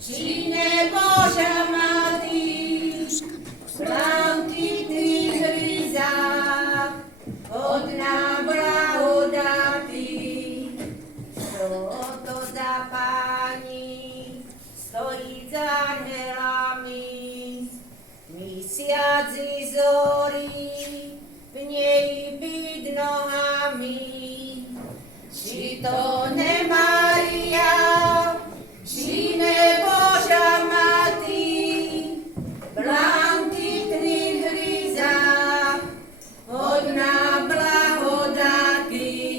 Či neboža Mati, blánkitných hryzách, od nám blahodátí. Kto za Páni stojí za anhelami, mesiaci zory v nej byť nohami. Či to ne Mária, či ne Boža Mati, blánkitných hryzách, hodná blahodáty.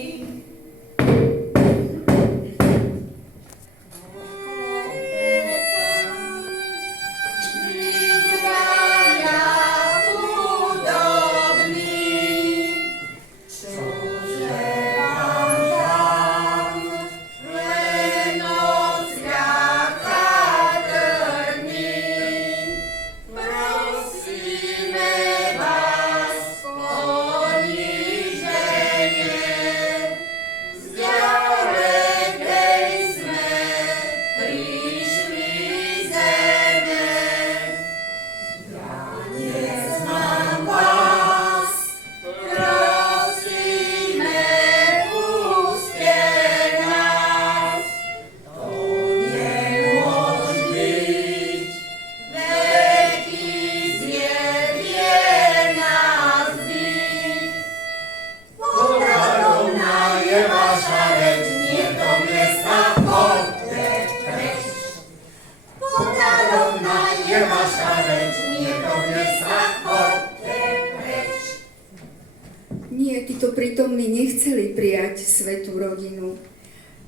Nie, títo prítomní nechceli prijať svätú rodinu.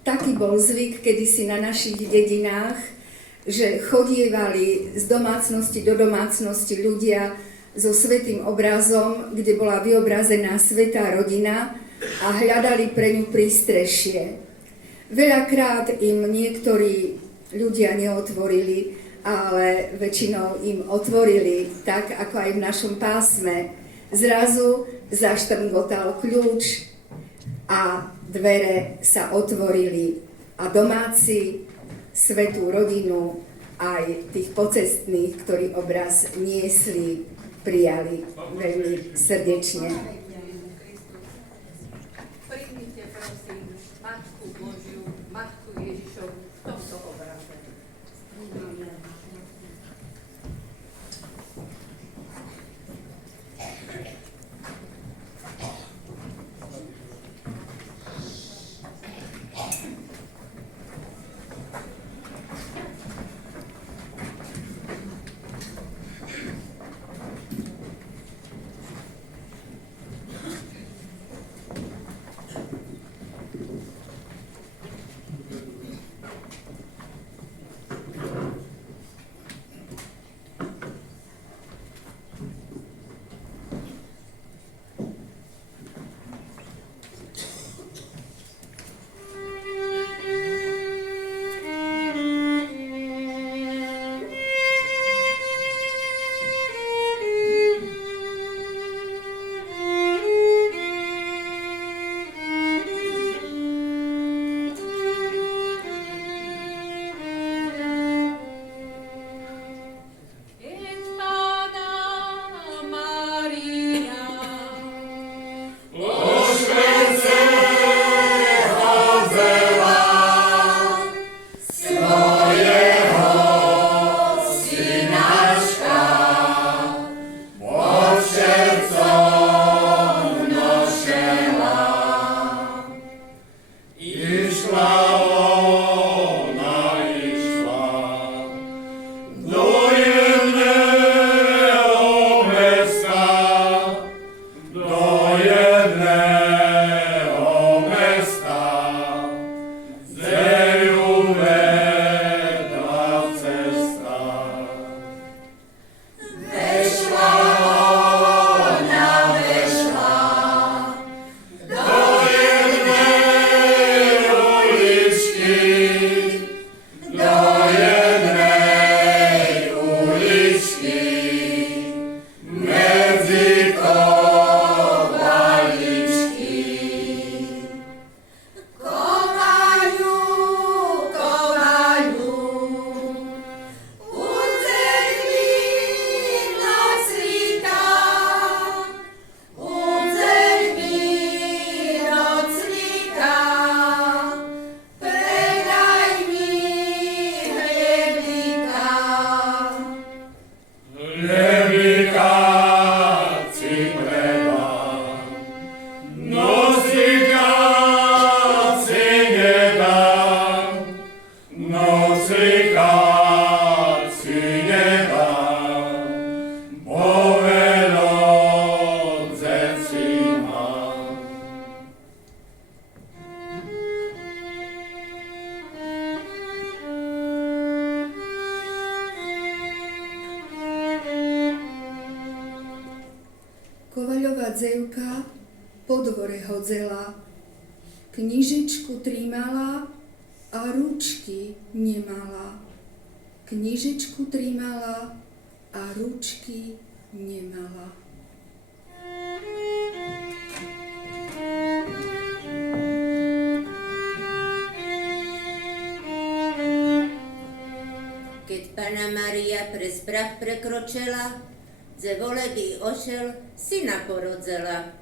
Taký bol zvyk kedysi na našich dedinách, že chodievali z domácnosti do domácnosti ľudia so svätým obrazom, kde bola vyobrazená svätá rodina a hľadali pre ňu prístrešie. Veľakrát im niektorí ľudia neotvorili, ale väčšinou im otvorili, tak ako aj v našom pásme. Zrazu zaštrngotal kľúč a dvere sa otvorili a domáci svätú rodinu aj tých pocestných, ktorí obraz niesli, prijali veľmi srdečne. Príjmite prosím Matku Božiu, Matku Ježišovu v tomto obraze. Noclicát si nedám, povedomce si mám. Kovaľová dzevka po dvore hodzela, knižečku trímala a ručky nemala. Knižečku trímala a ručky nemala. Keď Panna Mária prez prach prekročela, ze voledy ošel, syna porodzela.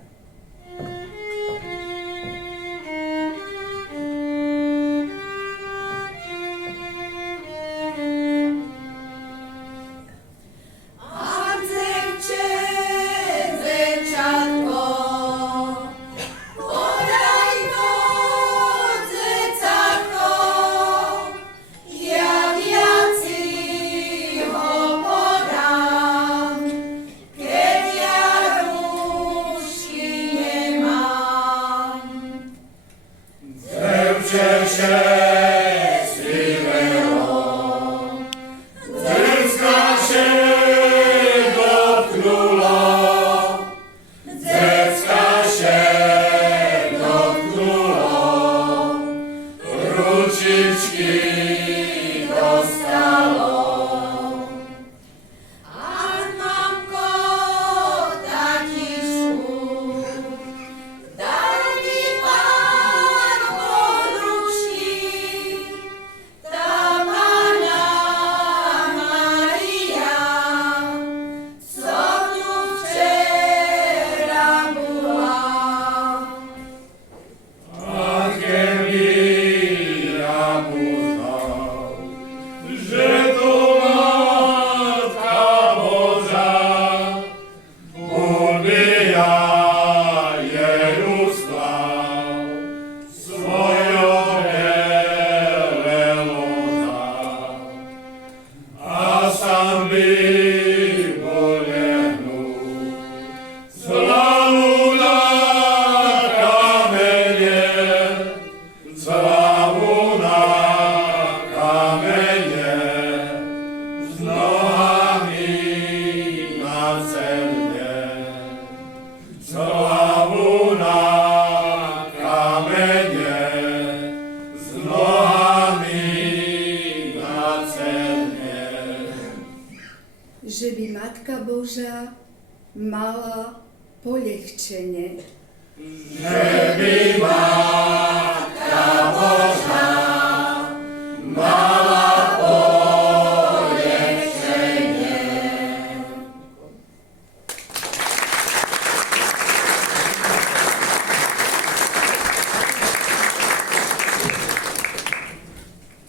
Že by Matka Božá mala poľahčenie. Že by Matka Božá mala poľahčenie.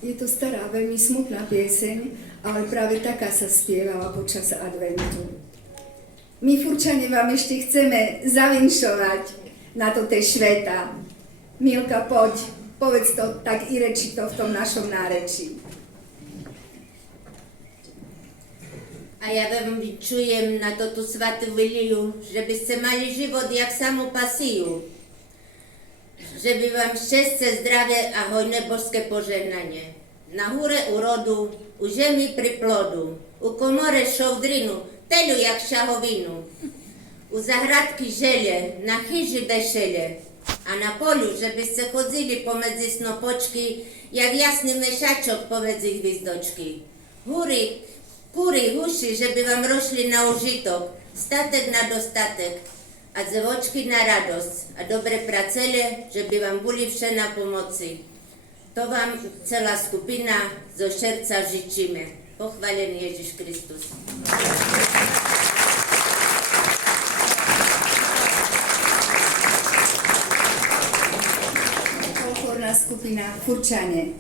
Je to stará, veľmi smutná pieseň, ale práve taká sa spievala počas adventu. My, Furčane, vám ešte chceme zavinšovať na to sveta. Milka, poď, povedz to tak irečito v tom našom nárečí. A ja vám čujem na toto svatú viliju, že by ste mali život jak samú pasiju. Že by vám šťastie, zdravie a hojné božské požehnanie. Na húre urodu, u žemi pri plodu, u komore šovdrinu, telu jak šahovinu. U zahradky želje, na chyži dešelje, a na polu, že by ste chodzili pomedzi snopočky, jak jasný mešačok pomedzi hvizdočky. Húry, kúry, huši, že by vám rošli na užitok, statek na dostatek, a dzevočky na radosť, a dobre pracele, že by vám boli vše na pomoci. To vám celá skupina zo srdca žičíme. Pochválený Ježiš Kristus. Folklórna skupina Furčane.